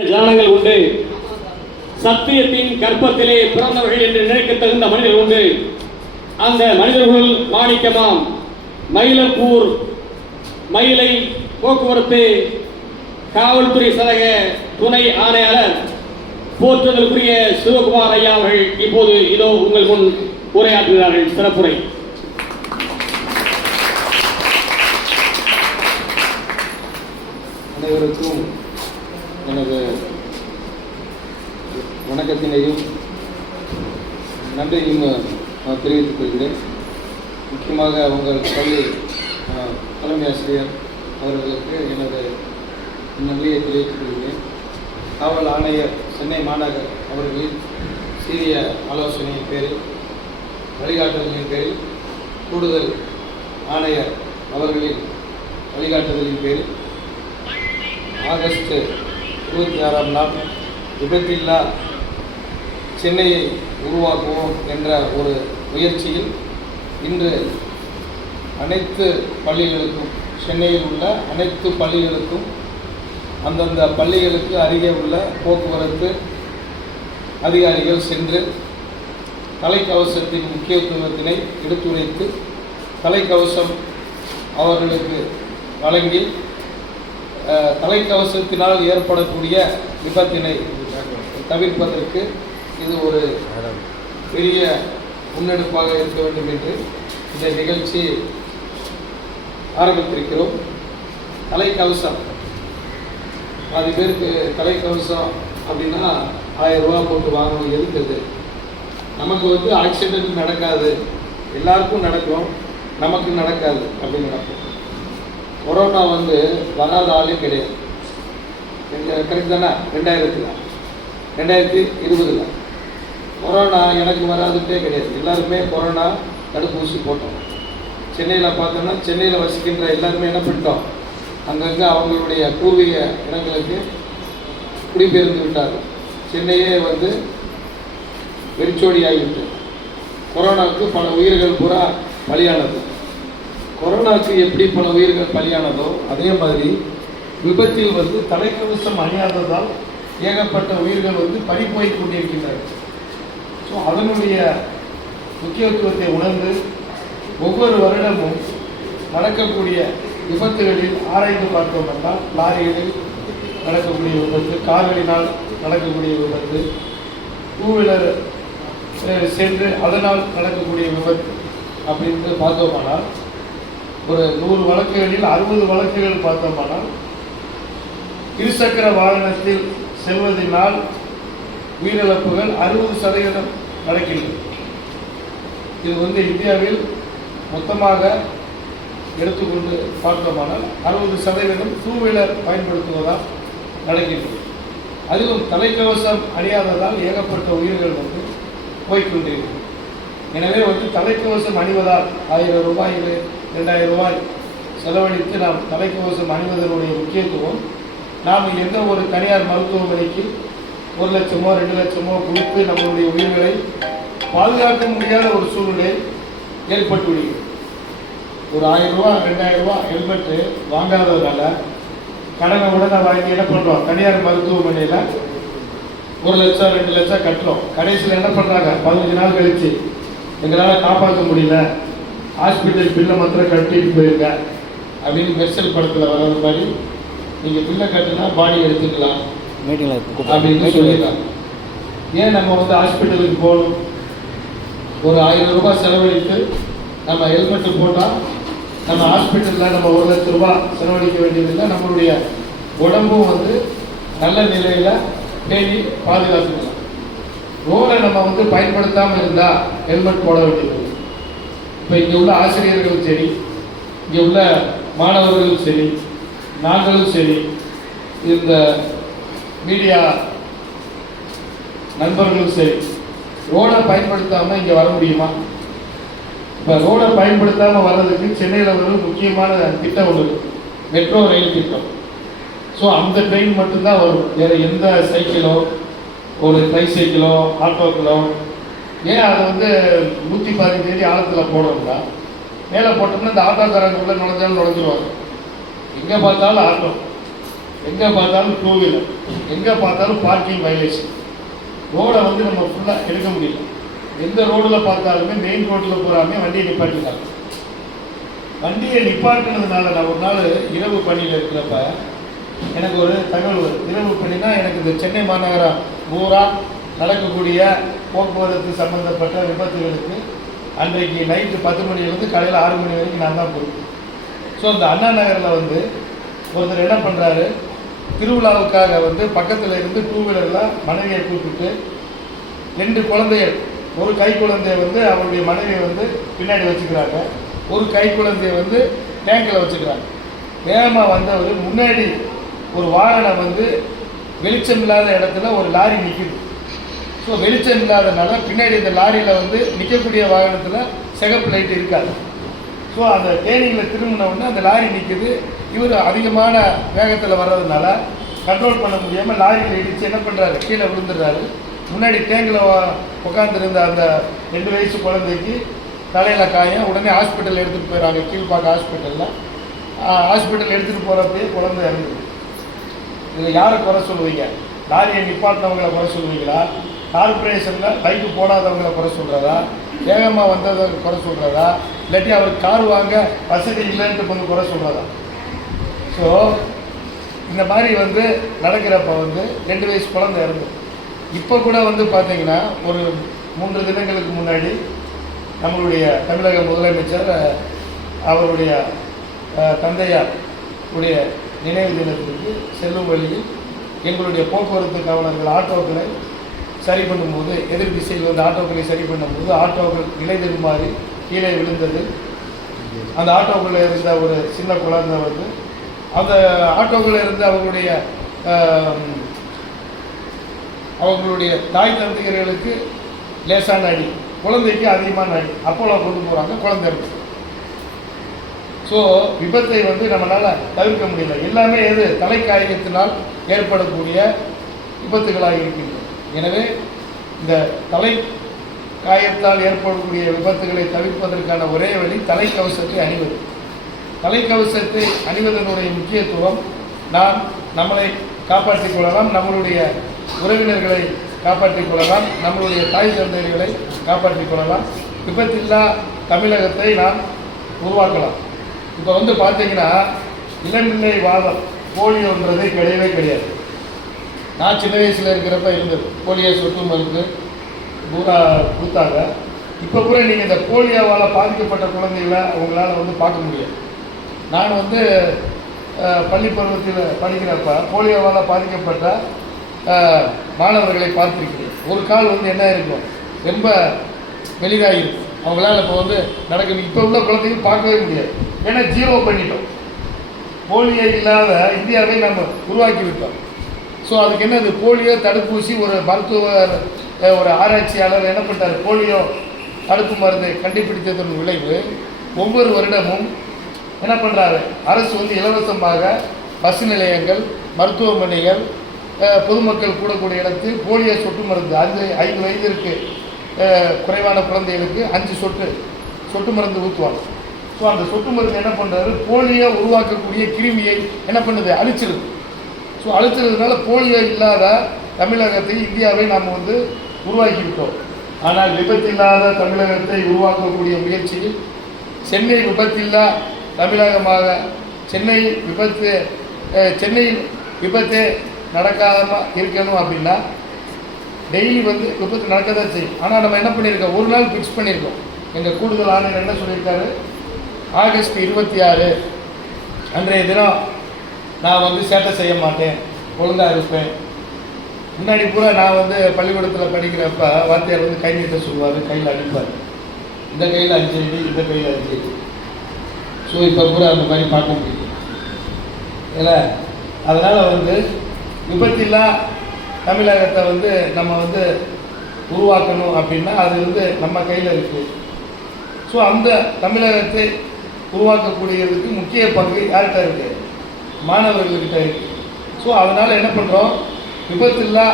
ஜனங்கள் உண்டு. சத்தியத்தின் கற்பத்திலே பிறந்தவர்கள் என்று நினைக்க தகுந்த மனிதர்கள் உண்டு. அந்த மனிதர்கள் மாணிக்கமாம் மயிலப்பூர் மயிலை போக்குவரத்து காவல்துறை சதக துணை ஆணையாளர் போற்றுதலுக்குரிய சிவகுமார் ஐயா அவர்கள் இப்போது இதோ உங்கள் முன் உரையாற்றுகிறார்கள். சிறப்புரை. அனைவருக்கும் எனது வணக்கத்தினையும் நன்றியும் நான் தெரிவித்துக் கொள்கிறேன். முக்கியமாக உங்கள் பள்ளி தலைமை ஆசிரியர் அவர்களுக்கு எனது நன்றியை தெரிவித்துக் கொள்கிறேன். காவல் ஆணையர் சென்னை மாநகர் அவர்களின் சீரிய ஆலோசனையின் பேரில் வழிகாட்டுதலின் பேரில் கூடுதல் ஆணையர் அவர்களின் வழிகாட்டுதலின் பேரில் ஆகஸ்ட் இருபத்தி ஆறாம் நாள் விபத்தில்லா சென்னையை உருவாக்குவோம் என்ற ஒரு முயற்சியில் இன்று அனைத்து பள்ளிகளுக்கும் சென்னையில் உள்ள அனைத்து பள்ளிகளுக்கும் அந்தந்த பள்ளிகளுக்கு அருகே உள்ள போக்குவரத்து அதிகாரிகள் சென்று தலைக்கவசத்தின் முக்கியத்துவத்தினை எடுத்துரைத்து தலைக்கவசம் அவர்களுக்கு வழங்கி தலைக்கவசத்தினால் ஏற்படக்கூடிய விபத்தினை தவிர்ப்பதற்கு இது ஒரு பெரிய முன்னெடுப்பாக இருக்க வேண்டும் என்று இந்த நிகழ்ச்சி ஆரம்பித்திருக்கிறோம். தலைக்கவசம். பாதி பேருக்கு தலைக்கவசம் அப்படின்னா ஆயிரம் ரூபா போட்டு வாங்கணும் எதுக்குது? நமக்கு வந்து ஆக்சிடென்ட் நடக்காது. எல்லாருக்கும் நடக்கும். நமக்கு நடக்காது அப்படின்னு நடக்கும் கொரோனா வந்து வராத ஆளே கிடையாது கரெக்ட் தானே? ரெண்டாயிரத்தில். ரெண்டாயிரத்தி இருபதில். கொரோனா எனக்கு வராதுட்டே கிடையாது. எல்லாருமே கொரோனா தடுப்பூசி போட்டோம். சென்னையில் பார்த்தோம்னா சென்னையில் வசிக்கின்ற எல்லாருமே என்ன பண்ணிட்டோம்? அங்கங்கே அவங்களுடைய பூர்வீக இடங்களுக்கு குடிபெயர்ந்து விட்டார்கள். சென்னையே வந்து வெறிச்சோடி ஆகிவிட்டது கொரோனாவுக்கு பல உயிர்கள் பூரா பலியானது. கொரோனாவுக்கு எப்படி பல உயிர்கள் பலியானதோ அதே மாதிரி விபத்தில் வந்து தலைக்கவசம் அணியாததால் ஏகப்பட்ட உயிர்கள் வந்து பறிப்போய் கொண்டிருக்கின்றன ஸோ அதனுடைய முக்கியத்துவத்தை உணர்ந்து ஒவ்வொரு வருடமும் நடக்கக்கூடிய விபத்துகளில் ஆராய்ந்து பார்த்தோம் என்றால் லாரிகளில் நடக்கக்கூடிய விபத்து கார்களினால் நடக்கக்கூடிய விபத்து டூ வீலர் சென்று அதனால் நடக்கக்கூடிய விபத்து அப்படின்ட்டு பார்த்தோமானால் ஒரு நூறு வழக்குகளில் அறுபது வழக்குகள் பார்த்தோமானால் இருசக்கர வாகனத்தில் செல்வதனால் உயிரிழப்புகள் அறுபது சதவீதம் நடக்கின்றது. இது வந்து இந்தியாவில் மொத்தமாக எடுத்துக்கொண்டு பார்த்தோமானால் அறுபது சதவீதம் டூ வீலர் பயன்படுத்துவதால் நடக்கின்றது. அதிலும் தலைக்கவசம் அணியாததால் ஏகப்பட்ட உயிர்கள் வந்து போய்கொண்டிருக்கிறது எனவே வந்து தலைக்கவசம் அணிவதால் ஆயிரம் ரூபாயில் ரெண்டாயிரம் ரூபாய் செலவழித்து நாம் தலைக்கவசம் அணிவதனுடைய முக்கியத்துவம். நாம் எந்த ஒரு தனியார் மருத்துவமனைக்கு ஒரு லட்சமோ ரெண்டு லட்சமோ கொடுத்து நம்மளுடைய உயிர்களை பாதுகாக்க முடியாத ஒரு சூழ்நிலை ஏற்பட்டுள்ளது. ஒரு ஆயிரம் ரூபா ரெண்டாயிரம் ரூபா ஹெல்மெட்டு வாங்காததுனால கடனை உடனே வாங்கி என்ன பண்ணுறோம் தனியார் மருத்துவமனையில் ஒரு லட்சம் ரெண்டு லட்சம் கட்டுறோம். கடைசியில் என்ன பண்ணுறாங்க பதினஞ்சு நாள் கழிச்சு எங்களால் காப்பாற்ற முடியல. ஹாஸ்பிட்டல் பில்லை மாத்திரம் கட்டிட்டு போயிருங்க. அப்படின்னு மெர்சல் படத்தில் வர்றது மாதிரி நீங்கள் பில்லை கட்டினா பாடி எடுத்துக்கலாம். அப்படின்னு சொல்லியிருக்காங்க ஏன் நம்ம வந்து ஹாஸ்பிட்டலுக்கு போகணும்? ஒரு ஆயிரம் ரூபாய் செலவழித்து நம்ம ஹெல்மெட்டு போட்டால் நம்ம ஹாஸ்பிட்டலில் நம்ம ஒரு லட்ச ரூபாய் செலவழிக்க வேண்டியதில்லை நம்மளுடைய உடம்பும் வந்து நல்ல நிலையில் பேணி பாதுகாத்துக்கலாம். ரோடை நம்ம வந்து பயன்படுத்தாமல் இருந்தால் ஹெல்மெட் போட வேண்டியது. இப்போ இங்கே உள்ள ஆசிரியர்களும் சரி இங்கே உள்ள மாணவர்களும் சரி நாங்களும் சரி இந்த மீடியா நண்பர்களும் சரி ரோடை பயன்படுத்தாமல் இங்கே வர முடியுமா? இப்போ ரோடை பயன்படுத்தாமல் வர்றதுக்கு சென்னையில் ஒரு முக்கியமான திட்டம் ஒன்று மெட்ரோ ரயில் திட்டம். ஸோ அந்த ட்ரெயின் மட்டும்தான் வரும். வேறு எந்த சைக்கிளோ ஒரு ட்ரை சைக்கிளோ ஆட்டோக்களோ ஏன் அதை வந்து நூற்றி பதினஞ்சு அடி ஆழத்தில் போடணும்னா? மேலே போட்டோம்னா இந்த ஆட்டோக்காரங்க உள்ள நுழைஞ்சாலும் நுழைஞ்சிருவாங்க. எங்கே பார்த்தாலும் ஆட்டோ எங்கே பார்த்தாலும் டூ வீலர் எங்கே பார்த்தாலும் பார்க்கிங் வயலேஷன் ரோடை வந்து நம்ம ஃபுல்லாக எடுக்க முடியல. எந்த ரோடில் பார்த்தாலுமே மெயின் ரோட்டில் போகாமே வண்டியை நிப்பாட்டிட்டாங்க வண்டியை நிப்பாட்டினதுனால நான் ஒரு நாள் இரவு பணியில் இருக்கிறப்ப எனக்கு ஒரு தகவல் இரவு பணினா எனக்கு இந்த சென்னை மாநகரம் பூரா நடக்கக்கூடிய போக்குவரத்து சம்பந்தப்பட்ட விபத்துகளுக்கு அன்றைக்கு நைட்டு பத்து மணிலேருந்து காலையில் ஆறு மணி வரைக்கும் நான் தான் பொறுப்பு ஸோ அந்த அண்ணா நகரில் வந்து ஒருத்தர் என்ன பண்ணுறாரு திருவிழாவுக்காக வந்து பக்கத்தில் இருந்து டூ வீலரில் மனைவியை கூப்பிட்டு ரெண்டு குழந்தைகள் ஒரு கை குழந்தைய வந்து அவருடைய மனைவியை வந்து பின்னாடி வச்சுக்கிறாங்க. ஒரு கை குழந்தைய வந்து டேங்கில் வச்சுக்கிறாங்க. வேகமாக வந்தவர் முன்னாடி ஒரு வாகனம் வந்து வெளிச்சம் இல்லாத இடத்துல ஒரு லாரி நிற்கிது ஸோ வெளிச்சம் இல்லாதனால பின்னாடி இந்த லாரியில் வந்து நிற்கக்கூடிய வாகனத்தில் சிகப்பு லைட் இருக்காது. ஸோ அந்த டேனிங்கில் திரும்பின உடனே அந்த லாரி நிற்குது இவர் அதிகமான வேகத்தில் வர்றதுனால கண்ட்ரோல் பண்ண முடியாமல் லாரியில் இடித்து என்ன பண்ணுறாரு கீழே விழுந்துடுறாரு. முன்னாடி டேங்கில் உட்காந்துருந்த அந்த ரெண்டு வயசு குழந்தைக்கு தலையில் காயம். உடனே ஹாஸ்பிட்டல் எடுத்துகிட்டு போயிடறாங்க கீழ்பாக்க ஹாஸ்பிட்டலில் ஹாஸ்பிட்டல் எடுத்துகிட்டு போகிறப்பயே குழந்தை இறந்துது இதில் யாரை குறை சொல்லுவீங்க? லாரியை நிப்பாட்டினவங்களை குறை சொல்லுவீங்களா? கார்பரேஷனில் பைக்கு போடாதவங்களை குறை சொல்கிறதா வேகமாக வந்ததை குறை சொல்கிறதா இல்லாட்டி அவர் கார் வாங்க வசதி இல்லைன்ட்டு கொஞ்சம் குறை சொல்கிறதா ஸோ இந்த மாதிரி வந்து நடக்கிறப்ப வந்து ரெண்டு வயசு குழந்தை இறந்து இப்போ கூட வந்து பார்த்திங்கன்னா ஒரு மூன்று தினங்களுக்கு முன்னாடி நம்மளுடைய தமிழக முதலமைச்சர் அவருடைய தந்தையார் உடைய நினைவு தினத்திற்கு செல்லும் வழியில் எங்களுடைய போக்குவரத்து காவலர்கள் ஆட்டோக்களை சரி பண்ணும்போது எதிர் திசையில் வந்து ஆட்டோக்களை சரி பண்ணும்போது ஆட்டோக்கள் நிலை திரும்பாது கீழே விழுந்தது. அந்த ஆட்டோக்குள்ளே இருந்த ஒரு சின்ன குழந்தை வந்து அந்த ஆட்டோக்குள்ளே இருந்து அவங்களுடைய அவங்களுடைய தாய் தந்தையர்களுக்கு லேசான அடி குழந்தைக்கு அதிகமான அடி. அப்போலோ கொண்டு போகிறாங்க குழந்தை இருக்கு. ஸோ விபத்தை வந்து நம்மளால் தவிர்க்க முடியல. எல்லாமே எது? தலைக்காயத்தினால் ஏற்படக்கூடிய விபத்துகளாக இருக்குது எனவே இந்த தலை காயத்தால் ஏற்படக்கூடிய விபத்துகளை தவிர்ப்பதற்கான ஒரே வழி தலைக்கவசத்தை அணிவது. தலைக்கவசத்தை அணிவதனுடைய முக்கியத்துவம் நாம் நம்மளை காப்பாற்றிக் கொள்ளலாம் நம்மளுடைய உறவினர்களை காப்பாற்றிக் கொள்ளலாம் நம்மளுடைய தாய் தந்தைகளை காப்பாற்றிக் கொள்ளலாம். விபத்தில்லா தமிழகத்தை நாம் உருவாக்கலாம். இப்போ வந்து பார்த்தீங்கன்னா இளநிலை வாதம் போலியோன்றது கிடையவே கிடையாது. நான் சின்ன வயசில் இருக்கிறப்ப இருந்தது. போலியோ சொட்டு மருந்து பூரா கொடுத்தாங்க. இப்போ கூட நீங்கள் இந்த போலியோவால் பாதிக்கப்பட்ட குழந்தைகளை அவங்களால வந்து பார்க்க முடியாது. நான் வந்து பள்ளி பருவத்தில் படிக்கிறப்ப போலியோவால் பாதிக்கப்பட்ட மாணவர்களை பார்த்துருக்கிறேன். ஒரு கால் வந்து என்ன இருக்கும் ரொம்ப மெலிதாக இருக்கும் அவங்களால இப்போ வந்து நடக்க இப்போ உள்ள குழந்தைங்க பார்க்கவே முடியாது. ஏன்னா ஜீரோ பண்ணிட்டோம். போலியோ இல்லாத இந்தியாவை நம்ம உருவாக்கி விட்டோம். ஸோ அதுக்கு என்ன இது போலியோ தடுப்பூசி ஒரு மருத்துவர் ஒரு ஆராய்ச்சியாளர் என்ன பண்ணார் போலியோ தடுப்பு மருந்து கண்டுபிடித்ததன் விளைவு ஒவ்வொரு வருடமும் என்ன பண்ணுறாரு அரசு வந்து இலவசமாக பஸ் நிலையங்கள் மருத்துவமனைகள் பொதுமக்கள் கூடக்கூடிய இடத்தில் போலியோ சொட்டு மருந்து அஞ்சு ஐந்து வயதிற்கு குறைவான குழந்தைகளுக்கு அஞ்சு சொட்டு சொட்டு மருந்து ஊற்றுவாங்க ஸோ அந்த சொட்டு மருந்து என்ன பண்ணுறாரு போலியோ உருவாக்கக்கூடிய கிருமியை என்ன பண்ணுது? அழிச்சிருது. ஸோ அழைச்சதுனால போலியோ இல்லாத தமிழகத்தை இந்தியாவை நாம் வந்து உருவாக்கிவிட்டோம். ஆனால் விபத்தில்லாத தமிழகத்தை உருவாக்கக்கூடிய முயற்சியில் சென்னை விபத்தில்லா தமிழகமாக சென்னை விபத்து சென்னையில் விபத்து நடக்காதமாக இருக்கணும் அப்படின்னா டெய்லி வந்து விபத்து நடக்க தான் செய்யும். ஆனால் நம்ம என்ன பண்ணியிருக்கோம்? ஒரு நாள் ஃபிக்ஸ் பண்ணியிருக்கோம். எங்கள் கூடுதல் ஆணையர் என்ன சொல்லியிருக்காரு? ஆகஸ்ட் இருபத்தி ஆறு அன்றைய தினம் நான் வந்து சேட்டை செய்ய மாட்டேன் ஒழுங்காக இருப்பேன். முன்னாடி பூரா நான் வந்து பள்ளிக்கூடத்தில் படிக்கிறப்ப வாத்தியார் வந்து கை நீட்ட சொல்லுவார் கையில் அடிப்பார். இந்த கையில் அஞ்சு அடி இந்த கையில் அஞ்சு அடி. ஸோ இப்போ கூட அந்த மாதிரி பார்க்க முடியுது. இல்லை அதனால் வந்து விபத்தில்லா தமிழகத்தை வந்து நம்ம வந்து உருவாக்கணும் அப்படின்னா அது வந்து நம்ம கையில் இருக்குது ஸோ அந்த தமிழகத்தை உருவாக்கக்கூடியதுக்கு முக்கிய பங்கு யார்கிட்ட இருக்குது மாணவர்கள்கிட்ட இருக்கு. ஸோ அதனால் என்ன பண்ணுறோம் விபத்தில்லா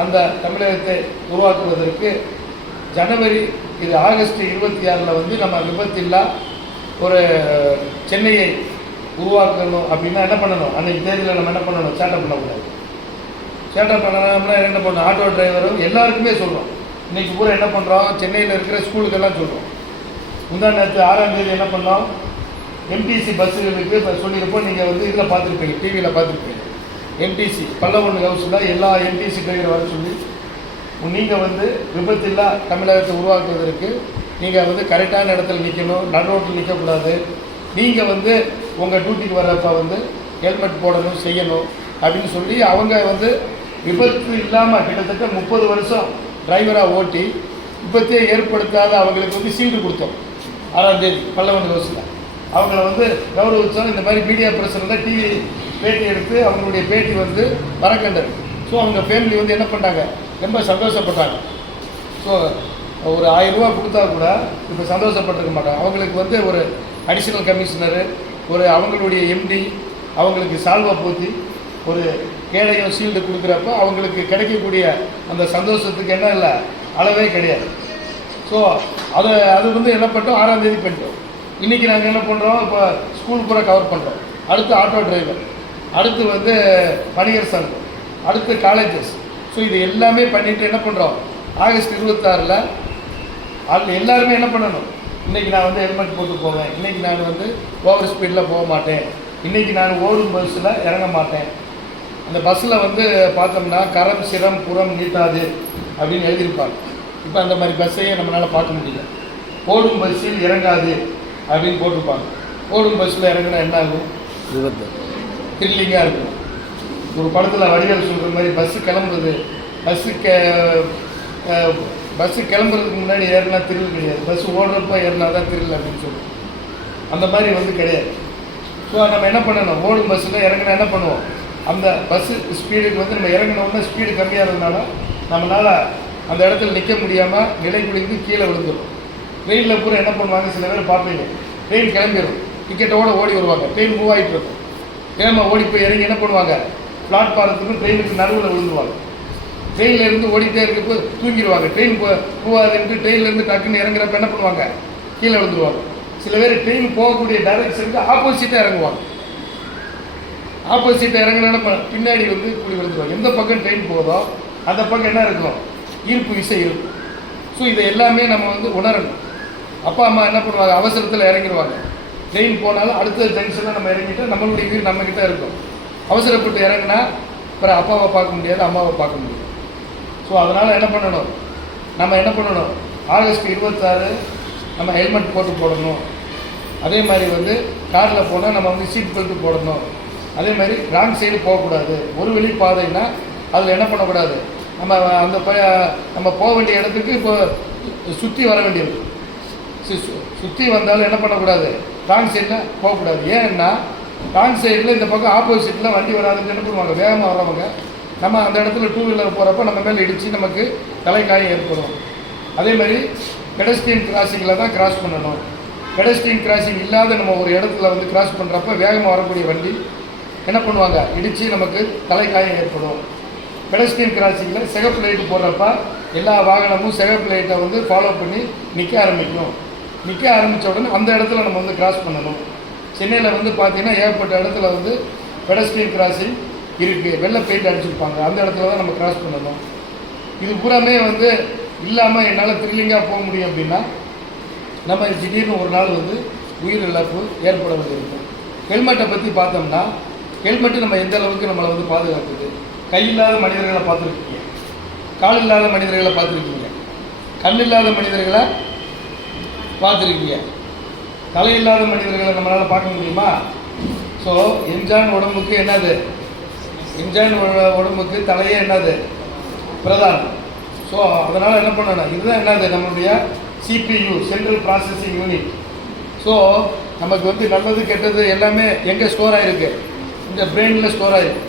அந்த தமிழகத்தை உருவாக்குவதற்கு ஜனவரி இது ஆகஸ்ட் இருபத்தி ஆறில் வந்து நம்ம விபத்தில்லா ஒரு சென்னையை உருவாக்கணும் அப்படின்னா என்ன பண்ணணும்? அன்றைக்கு தேதியில் நம்ம என்ன பண்ணணும்? சேட்டை பண்ணக்கூடாது. சேட்டை பண்ணாமனா என்ன பண்ணணும்? ஆட்டோ டிரைவரும் எல்லாருக்குமே சொல்கிறோம் இன்றைக்கி பூரா என்ன பண்ணுறோம் சென்னையில் இருக்கிற ஸ்கூலுக்கெல்லாம் சொல்கிறோம் முந்தா நேற்று ஆறாம் தேதி என்ன பண்ணோம்? எம்டிசி பஸ்ஸுகளுக்கு இப்போ சொல்லியிருப்போம் நீங்கள் வந்து இதில் பார்த்துருப்பீங்க டிவியில் பார்த்துருப்பீங்க. எம்டிசி பல்லவன் ஹவுஸில் எல்லா எம்டிசி டிரைவரை வர சொல்லி நீங்கள் வந்து விபத்தில்லா தமிழகத்தை உருவாக்குவதற்கு நீங்கள் வந்து கரெக்டான இடத்துல நிற்கணும் நடுரோட்டில் நிற்கக்கூடாது நீங்கள் வந்து உங்கள் டியூட்டிக்கு வர்றப்ப வந்து ஹெல்மெட் போடணும் செய்யணும் அப்படின்னு சொல்லி அவங்க வந்து விபத்து இல்லாமல் கிட்டத்தட்ட முப்பது வருஷம் டிரைவராக ஓட்டி விபத்தையே ஏற்படுத்தாத அவங்களுக்கு வந்து சீல்டு கொடுத்தோம். ஆறாம் தேதி பல்லவன் ஹவுஸில் அவங்கள வந்து கௌரவிச்சோம் இந்த மாதிரி மீடியா பிரச்சனையில் டிவி பேட்டி எடுத்து அவங்களுடைய பேட்டி வந்து வரக்கண்டது ஸோ அவங்க ஃபேமிலி வந்து என்ன பண்ணிட்டாங்க? ரொம்ப சந்தோஷப்பட்டாங்க ஸோ ஒரு ஆயிரம் ரூபா கொடுத்தா கூட இப்போ சந்தோஷப்பட்டிருக்க மாட்டாங்க. அவங்களுக்கு வந்து ஒரு அடிஷனல் கமிஷனரு ஒரு அவங்களுடைய எம்டி அவங்களுக்கு சால்வா போத்தி ஒரு கேடையும் சீல்டு கொடுக்குறப்ப அவங்களுக்கு கிடைக்கக்கூடிய அந்த சந்தோஷத்துக்கு என்ன இல்லை? அளவே கிடையாது. ஸோ அதை அது வந்து என்ன பண்ணிட்டோம்? ஆறாம் தேதி பண்ணிட்டோம். இன்றைக்கி நாங்கள் என்ன பண்ணுறோம் இப்போ ஸ்கூல் பூரா கவர் பண்ணுறோம் அடுத்து ஆட்டோ டிரைவர் அடுத்து வந்து வணிகர் சங்கம் அடுத்து காலேஜஸ் ஸோ இது எல்லாமே பண்ணிவிட்டு என்ன பண்ணுறோம் ஆகஸ்ட் இருபத்தாறில் அது எல்லாருமே என்ன பண்ணணும்? இன்றைக்கி நான் வந்து ஹெல்மெட் போட்டு போவேன். இன்றைக்கி நான் வந்து ஓவர் ஸ்பீடில் போக மாட்டேன். இன்றைக்கி நான் ஓடும் பஸ்ஸில் இறங்க மாட்டேன். அந்த பஸ்ஸில் வந்து பார்த்தோம்னா கரம் சிரம் புறம் நீட்டாது அப்படின்னு எழுதியிருப்பாங்க. இப்போ அந்த மாதிரி பஸ்ஸையே நம்மளால் பார்க்க முடியல. ஓடும் பஸ்ஸில் இறங்காது. அப்படின்னு போட்டிருப்பாங்க. ஓடும் பஸ்ஸில் இறங்கினா என்ன ஆகும்? விபத்து. த்ரில்லிங்காக இருக்கும். ஒரு படத்தில் வடிவேல் சொல்கிற மாதிரி பஸ்ஸு கிளம்புறது. பஸ்ஸு கே பஸ்ஸு கிளம்புறதுக்கு முன்னாடி ஏறினா த்ரில் கிடையாது. பஸ் ஓடுறப்ப ஏறினா தான் த்ரில் அப்படின்னு சொல்லுவோம். அந்த மாதிரி வந்து கிடையாது. ஸோ நம்ம என்ன பண்ணணும்? ஓடும் பஸ்ஸில் இறங்கினா என்ன பண்ணுவோம்? அந்த பஸ்ஸு ஸ்பீடுக்கு வந்து நம்ம இறங்கினோம்னா ஸ்பீடு கம்மியாகிறதுனால நம்மளால் அந்த இடத்துல நிற்க முடியாமல் நிலை குடிந்து கீழே விழுந்துடும் ட்ரெயினில் பூரா என்ன பண்ணுவாங்க? சில பேர் பார்ப்பீங்க. ட்ரெயின் கிளம்பிடும் டிக்கெட்டோட ஓடி வருவாங்க. ட்ரெயின் மூவ் ஆகிட்டு இருக்கும் ஏமா ஓடி போய் இறங்கி என்ன பண்ணுவாங்க? பிளாட்பாரத்துக்கும் ட்ரெயினுக்கு நடுவில் விழுந்துருவாங்க. ட்ரெயினில் இருந்து ஓடிட்டே இருக்கப்போ தூங்கிடுவாங்க ட்ரெயின் போ போகாதுன்ட்டு ட்ரெயின்லேருந்து டக்குன்னு இறங்குறப்ப என்ன பண்ணுவாங்க? கீழே விழுந்துருவாங்க. சில பேர் ட்ரெயின் போகக்கூடிய டைரக்ஷனுக்கு ஆப்போசிட்டாக இறங்குவாங்க. ஆப்போசிட்டாக இறங்கினா பின்னாடி வந்து கூடி விழுந்துருவாங்க எந்த பக்கம் ட்ரெயின் போதோ அந்த பக்கம் என்ன இருக்கும்? ஈர்ப்பு விசை இருக்கும். ஸோ இதை எல்லாமே நம்ம வந்து உணரணும். அப்பா அம்மா என்ன பண்ணுவாங்க? அவசரத்தில் இறங்கிடுவாங்க ட்ரெயின் போனாலும் அடுத்த ஜங்ஷனில் நம்ம இறங்கிட்டு நம்மளுடைய வீடு நம்மக்கிட்ட இருக்கும். அவசரப்பட்டு இறங்கினா அப்புறம் அப்பாவை பார்க்க முடியாது அம்மாவை பார்க்க முடியாது. ஸோ அதனால் என்ன பண்ணணும்? நம்ம என்ன பண்ணணும்? ஆகஸ்ட் இருபத்தாறு நம்ம ஹெல்மெட் போட்டு போடணும். அதே மாதிரி வந்து காரில் போனால் நம்ம வந்து சீட் பெல்ட் போடணும். அதே மாதிரி ராங் சைடு போகக்கூடாது. ஒரு வழி பாதைன்னா அதில் என்ன பண்ணக்கூடாது? நம்ம அந்த நம்ம போக வேண்டிய இடத்துக்கு இப்போ சுற்றி வர வேண்டியது. சுற்றி வந்தாலும் என்ன பண்ணக்கூடாது? ராங் சைடில் போகக்கூடாது. ஏன்னா ராங் சைடில் இந்த பக்கம் ஆப்போசிட்டில் வண்டி வராதுன்னு என்ன பண்ணுவாங்க? வேகமாக வர்றவங்க. நம்ம அந்த இடத்துல டூ வீலர் போகிறப்ப நம்ம மேலே இடித்து நமக்கு தலைக்காயம் ஏற்படும். அதே மாதிரி பெடஸ்டியன் கிராசிங்கில் தான் கிராஸ் பண்ணணும். பெடஸ்டியன் கிராசிங் இல்லாத நம்ம ஒரு இடத்துல வந்து கிராஸ் பண்ணுறப்ப வேகமாக வரக்கூடிய வண்டி என்ன பண்ணுவாங்க? இடித்து நமக்கு தலைக்காயம் ஏற்படும். பெடஸ்டியன் கிராசிங்கில் சிகப்பு லைட்டு போடுறப்ப எல்லா வாகனமும் சிகப்பு லைட்டை வந்து ஃபாலோ பண்ணி நிற்க ஆரம்பிக்கும். நிற்க ஆரம்பித்த உடனே அந்த இடத்துல நம்ம வந்து கிராஸ் பண்ணணும். சென்னையில் வந்து பார்த்தீங்கன்னா ஏகப்பட்ட இடத்துல வந்து பெடஸ்ட்ரியன் கிராசிங் இருக்குது வெள்ளை பெயிண்ட் அடிச்சிருப்பாங்க. அந்த இடத்துல தான் நம்ம கிராஸ் பண்ணணும். இது பூராமே வந்து இல்லாமல் என்னால் த்ரில்லிங்காக போக முடியும் அப்படின்னா நம்ம திடீர்னு ஒரு நாள் வந்து உயிர் இழப்பு ஏற்பட வேண்டியிருக்கும். ஹெல்மெட்டை பற்றி பார்த்தோம்னா ஹெல்மெட்டு நம்ம எந்த அளவுக்கு நம்மளை வந்து பாதுகாக்குது? கை இல்லாத மனிதர்களை பார்த்துருக்கீங்க. கால் இல்லாத மனிதர்களை பார்த்துருக்கீங்க. கண் இல்லாத மனிதர்களை பார்த்துருக்கீங்க. தலை இல்லாத மனிதர்களை நம்மளால் பார்க்க முடியுமா? ஸோ எம்ஜான் உடம்புக்கு என்னது? எம்ஜான் உடம்புக்கு தலையே என்னது? பிரதானம். ஸோ அதனால் என்ன பண்ணணும்? இதுதான் என்னது? நம்மளுடைய CPU central processing unit so நமக்கு வந்து நல்லது கெட்டது எல்லாமே எங்கே ஸ்டோர் ஆகிருக்கு இந்த பிரெயினில் ஸ்டோர் ஆகிருக்கு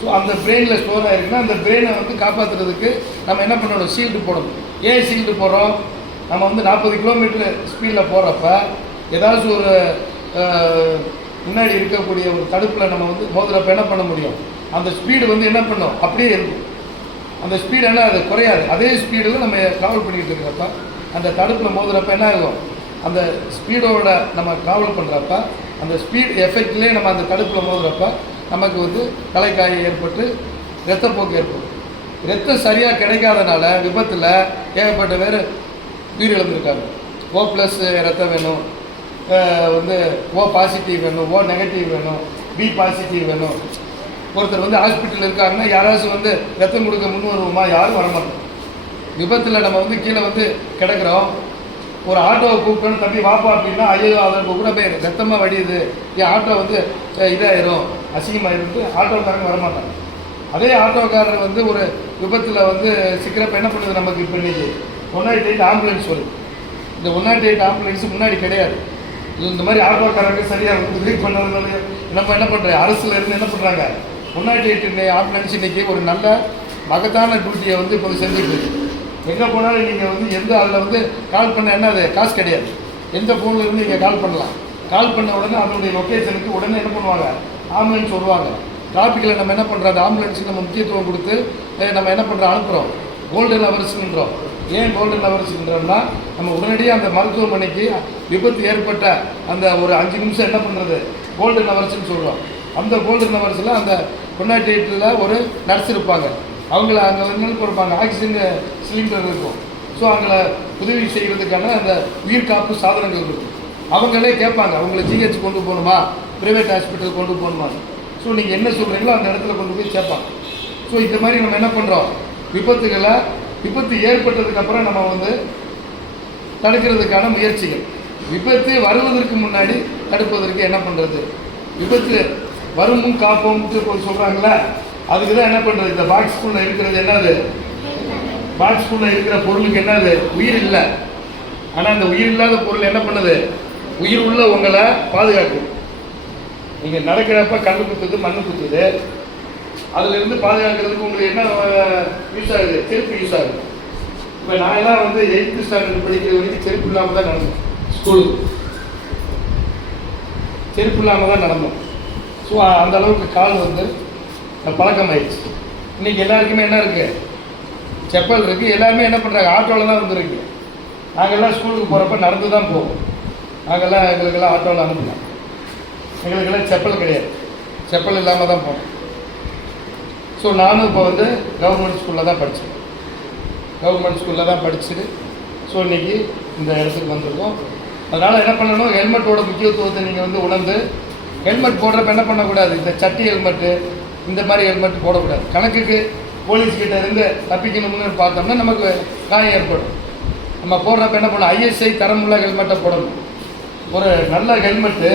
ஸோ அந்த பிரெயினில் ஸ்டோர் ஆகிருக்குன்னா அந்த பிரெயினை வந்து காப்பாற்றுறதுக்கு நம்ம என்ன பண்ணணும்? சீல்டு போடணும். ஏன் சீல்டு போடுறோம்? நம்ம வந்து நாற்பது கிலோமீட்டர் ஸ்பீடில் போகிறப்ப ஏதாச்சும் ஒரு முன்னாடி இருக்கக்கூடிய ஒரு தடுப்பில் நம்ம வந்து மோதுறப்ப என்ன பண்ண முடியும்? அந்த ஸ்பீடு வந்து என்ன பண்ணும்? அப்படியே இருக்கும். அந்த ஸ்பீடு என்ன அது குறையாது. அதே ஸ்பீடில் நம்ம ட்ராவல் பண்ணிக்கிட்டு இருக்கிறப்ப அந்த தடுப்பில் மோதுறப்ப என்ன ஆகும்? அந்த ஸ்பீடோட நம்ம ட்ராவல் பண்ணுறப்ப அந்த ஸ்பீட் எஃபெக்ட்லேயே நம்ம அந்த தடுப்பில் மோதுறப்ப நமக்கு வந்து தலைக்காயம் ஏற்பட்டு ரத்தப்போக்கு ஏற்படும். ரத்தம் சரியாக கிடைக்காதனால விபத்தில் ஏகப்பட்ட பேர் உயிரிழந்திருக்காங்க ஓ ப்ளஸ் ரத்தம் வேணும். வந்து ஓ பாசிட்டிவ் வேணும். ஓ நெகட்டிவ் வேணும். பி பாசிட்டிவ் வேணும். ஒருத்தர் வந்து ஹாஸ்பிட்டலில் இருக்காங்கன்னா யாராச்சும் வந்து ரத்தம் கொடுக்க முன் வருவோமா? யாரும் வரமாட்டோம். விபத்தில் நம்ம வந்து கீழே வந்து கிடக்குறோம். ஒரு ஆட்டோவை கூப்பிட்டோன்னு தம்பி வாப்பா அப்படின்னா ஐயோ அதற்கு கூட போய் ரத்தமாக வடியுது. என் ஆட்டோ வந்து இதாயிரும். அசிங்கமாயிருந்து ஆட்டோக்காரங்க வரமாட்டாங்க. அதே ஆட்டோக்காரர் வந்து ஒரு விபத்தில் வந்து சிக்கிறப்ப என்ன பண்ணுது நமக்கு இப்போ இன்னைக்கு? ஒன் நாட் எயிட் ஆம்புலன்ஸ் வருது இந்த ஒன் நாட் எயிட் ஆம்புலன்ஸ் முன்னாடி கிடையாது. இது இந்த மாதிரி ஆட்டோக்காரங்க சரியாக வந்து உதவி பண்ணதுனால நம்ம என்ன பண்ணுறோம் அரசுல இருந்து என்ன பண்ணுறாங்க ஒன் நாட் எயிட் ஆம்புலன்ஸ் இன்னைக்கு ஒரு நல்ல மகத்தான டியூட்டியை வந்து இப்போ செஞ்சுட்டு இருக்கு. எங்கே போனாலும் நீங்கள் வந்து எந்த அதில் வந்து கால் பண்ண என்ன அது? காசு கிடையாது. எந்த ஃபோனில் இருந்து நீங்கள் கால் பண்ணலாம். கால் பண்ண உடனே அதனுடைய லொக்கேஷனுக்கு உடனே என்ன பண்ணுவாங்க? ஆம்புலன்ஸ் வருவாங்க. டிராஃபிக்கில் நம்ம என்ன பண்ணுறோம் அந்த ஆம்புலன்ஸுக்கு நம்ம முக்கியத்துவம் கொடுத்து நம்ம என்ன பண்ணுறோம் அனுப்புகிறோம் கோல்டன் ஹவர்ஸ்ன்றோம் ஏன் கோல்டன் ஹவர்ஸ்ன்றோம்னா நம்ம உடனடியாக அந்த மருத்துவமனைக்கு விபத்து ஏற்பட்ட அந்த ஒரு அஞ்சு நிமிஷம் என்ன பண்ணுறது கோல்டன் ஹவர்ஸ்னு சொல்கிறோம் அந்த கோல்டன் ஹவர்ஸில் அந்த பொன்னாட்டியில் ஒரு நர்ஸ் இருப்பாங்க. அவங்கள அங்கே வந்து கொடுப்பாங்க? ஆக்சிஜன் சிலிண்டர் இருக்கும். ஸோ அவங்கள உதவி செய்வதற்கான அந்த உயிர் காப்பு சாதனங்கள் இருக்கும். அவங்களே கேட்பாங்க அவங்கள ஜிஹெச் கொண்டு போகணுமா? ப்ரைவேட் ஹாஸ்பிட்டல் கொண்டு போகணுமா? ஸோ நீங்கள் என்ன சொல்கிறீங்களோ அந்த இடத்துல கொண்டு போய் சேர்ப்பாங்க. ஸோ இந்த மாதிரி நம்ம என்ன பண்ணுறோம் விபத்துகளை விபத்து ஏற்பட்டதுக்கப்புறம் நம்ம வந்து தடுக்கிறதுக்கான முயற்சிகள். விபத்து வருவதற்கு முன்னாடி தடுப்பதற்கு என்ன பண்ணுறது விபத்து வருமும் காப்போம்ட்டு போய் சொல்கிறாங்களே அதுக்கு தான் என்ன பண்ணுறது இந்த பாக்ஸ்குள்ளே இருக்கிறது என்னது? பாக்ஸ்குள்ளே இருக்கிற பொருளுக்கு என்னது? உயிர் இல்லை. ஆனால் அந்த உயிர் இல்லாத பொருள் என்ன பண்ணுது? உயிர் உள்ள உங்களை பாதுகாக்கும் நீங்கள் நடக்கிறப்ப கண்ணு குத்துது மண் குத்துது. அதுலேருந்து பாதுகாக்கிறதுக்கு உங்களுக்கு என்ன யூஸ் ஆகுது? செருப்பு யூஸ் ஆகுது. இப்போ நான் எல்லாம் வந்து எயித்து ஸ்டாண்டர்ட் படிக்கிற வரைக்கும் செருப்பு இல்லாமல் தான் நடந்தோம். ஸ்கூலுக்கு செருப்பு இல்லாமல் தான் நடந்தோம். ஸோ அந்த அளவுக்கு கால் வந்து பழக்கம் ஆயிடுச்சு இன்னைக்கு எல்லாருக்குமே என்ன இருக்கு? செப்பல் இருக்கு. எல்லாருமே என்ன பண்ணுறாங்க ஆட்டோவில் தான் வந்துருக்கு நாங்கள்லாம் ஸ்கூலுக்கு போகிறப்ப நடந்து தான் போவோம். நாங்கள்லாம் எங்களுக்கெல்லாம் ஆட்டோவில் அனுப்பலாம். எங்களுக்கெல்லாம் செப்பல் கிடையாது. செப்பல் இல்லாமல் தான் போனோம் ஸோ நானும் இப்போ வந்து கவர்மெண்ட் ஸ்கூலில் தான் படித்தேன் கவர்மெண்ட் ஸ்கூலில் தான் படிச்சுட்டு ஸோ இன்னைக்கு இந்த இடத்துக்கு வந்திருக்கோம். அதனால் என்ன பண்ணணும்? ஹெல்மெட்டோட முக்கியத்துவத்தை நீங்கள் வந்து உணர்ந்து ஹெல்மெட் போடுறப்ப என்ன பண்ணக்கூடாது? இந்த சட்டி ஹெல்மெட்டு இந்த மாதிரி ஹெல்மெட் போடக்கூடாது. கணக்குக்கு போலீஸ் கிட்ட இருந்து தப்பிக்கணும்னு பார்த்தோம்னா நமக்கு காயம் ஏற்படும். நம்ம போடுறப்ப என்ன பண்ணணும்? ஐஎஸ்ஐ தரமுள்ள ஹெல்மெட்டை போடணும். ஒரு நல்ல ஹெல்மெட்டு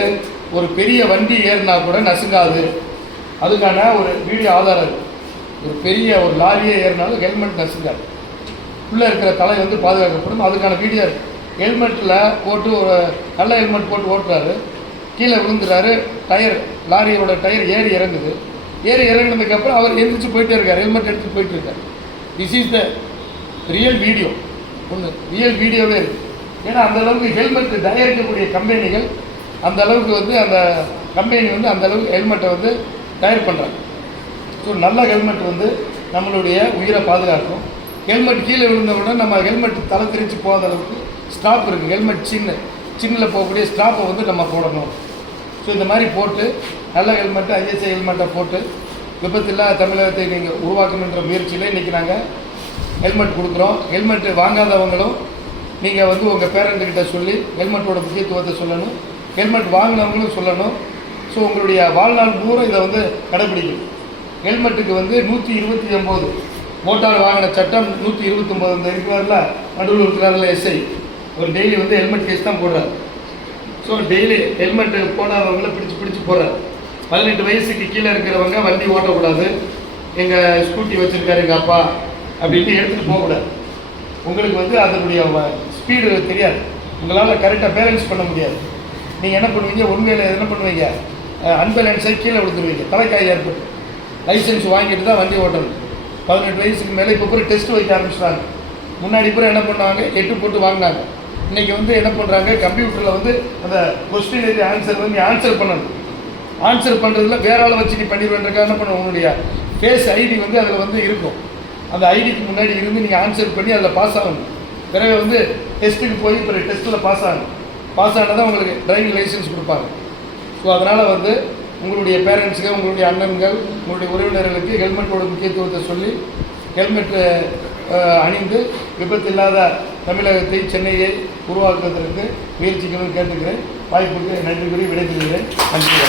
ஒரு பெரிய வண்டி ஏறினா கூட நசுங்காது. அதுக்கான ஒரு வீடியோ ஆதாரம் இருக்குது ஒரு பெரிய ஒரு லாரியே ஏறினாலும் ஹெல்மெட் நசுங்காது உள்ளே இருக்கிற தலை வந்து பாதுகாக்கப்படும். அதுக்கான வீடியோ ஹெல்மெட்டில் போட்டு ஒரு நல்ல ஹெல்மெட் போட்டு ஓட்டுறாரு. கீழே விழுந்துறாரு. டயர் லாரியோட டயர் ஏறி இறங்குது. ஏறி இறங்குனதுக்கப்புறம் அவர் எழுந்திரிச்சு போயிட்டே இருக்கார். ஹெல்மெட் எடுத்து போயிட்டு இருக்கார். This is the real video ஒன்று ரியல் வீடியோவே இருக்குது ஏன்னா அந்த அளவுக்கு ஹெல்மெட் தயாரிக்கக்கூடிய கம்பெனிகள் அந்த அளவுக்கு வந்து அந்த கம்பெனி வந்து அந்த அளவுக்கு ஹெல்மெட்டை வந்து தயார் பண்ணுறாங்க ஸோ நல்ல ஹெல்மெட் வந்து நம்மளுடைய உயிரை பாதுகாக்கும். ஹெல்மெட் கீழே விழுந்தவுடனே நம்ம ஹெல்மெட் தலை திரிச்சு போகாத அளவுக்கு ஸ்டாப் இருக்குது ஹெல்மெட் சின்ன சின்னில் போகக்கூடிய ஸ்டாப்பை வந்து நம்ம போடணும். ஸோ இந்த மாதிரி போட்டு நல்ல ஹெல்மெட்டு ஐஎஸ்ஐ ஹெல்மெட்டை போட்டு விபத்தில்லாத தமிழகத்தை நீங்கள் உருவாக்கணுன்ற முயற்சியில் இன்றைக்கி நாங்கள் ஹெல்மெட் கொடுக்குறோம். ஹெல்மெட் வாங்காதவங்களும் நீங்கள் வந்து உங்கள் பேரண்ட்டுக்கிட்ட சொல்லி ஹெல்மெட்டோட முக்கியத்துவத்தை சொல்லணும். ஹெல்மெட் வாங்கினவங்களும் சொல்லணும். ஸோ உங்களுடைய வாழ்நாள் பூரா இதை வந்து கடைபிடிக்கணும். ஹெல்மெட்டுக்கு வந்து நூற்றி இருபத்தி ஒம்பது மோட்டார் வாகன சட்டம் நூற்றி இருபத்தொம்போது அந்த இருக்கிறாரில் நடுவில் இருக்கிறாரில் எஸ்ஐ ஒரு டெய்லி வந்து ஹெல்மெட் கேஸ் தான் போடுறார். ஸோ டெய்லி ஹெல்மெட் போடாதவங்கள பிடிச்சு பிடிச்சி போடுறார். பதினெட்டு வயசுக்கு கீழே இருக்கிறவங்க வண்டி ஓட்டக்கூடாது. எங்கள் ஸ்கூட்டி வச்சுருக்காரு எங்கள் அப்பா அப்படின்ட்டு எடுத்துகிட்டு போகக்கூடாது. உங்களுக்கு வந்து அதனுடைய ஸ்பீடு தெரியாது. உங்களால் கரெக்டாக பேலன்ஸ் பண்ண முடியாது. நீங்கள் என்ன பண்ணுவீங்க? உண்மையில் என்ன பண்ணுவீங்க? அன்பேலன்ஸை கீழே விழுந்துருவீங்க. தலைக்காய் ஏற்பட்டு. லைசன்ஸ் வாங்கிட்டு தான் வண்டி ஓட்டணும். பதினெட்டு வயசுக்கு மேலே இப்போ பூரா டெஸ்ட் வைக்க ஆரம்பிச்சிட்டாங்க. முன்னாடி பூரா என்ன பண்ணாங்க? எட்டு போட்டு வாங்கினாங்க. இன்றைக்கி வந்து என்ன பண்ணுறாங்க கம்ப்யூட்டரில் வந்து அந்த கொஸ்டின் ஆன்சர் வந்து ஆன்சர் பண்ணணும். ஆன்சர் பண்ணுறதுல வேற ஆளை வச்சு நீ பண்ணிடுவேன்றக்காக என்ன பண்ண உன்னுடைய ஃபேஸ் ஐடி வந்து அதில் வந்து இருக்கும். அந்த ஐடிக்கு முன்னாடி இருந்து நீங்கள் ஆன்சர் பண்ணி அதில் பாஸ் ஆகணும். பிறகு வந்து டெஸ்ட்டுக்கு போய் பிறகு டெஸ்ட்டில் பாஸ் ஆகணும். பாஸ் ஆனால் தான் உங்களுக்கு டிரைவிங் லைசன்ஸ் கொடுப்பாங்க. ஸோ அதனால் வந்து உங்களுடைய பேரண்ட்ஸுக்கு உங்களுடைய அண்ணன்கள் உங்களுடைய உறவினர்களுக்கு ஹெல்மெட்டோட முக்கியத்துவத்தை சொல்லி ஹெல்மெட்டு அணிந்து விபத்தில்லாத தமிழகத்தை சென்னையை உருவாக்குவதற்கு முயற்சிக்கணும்னு கேட்டுக்கிறேன். வாய்ப்புக்கு நன்றி கூறி விடைபெறுகிறேன். நன்றி.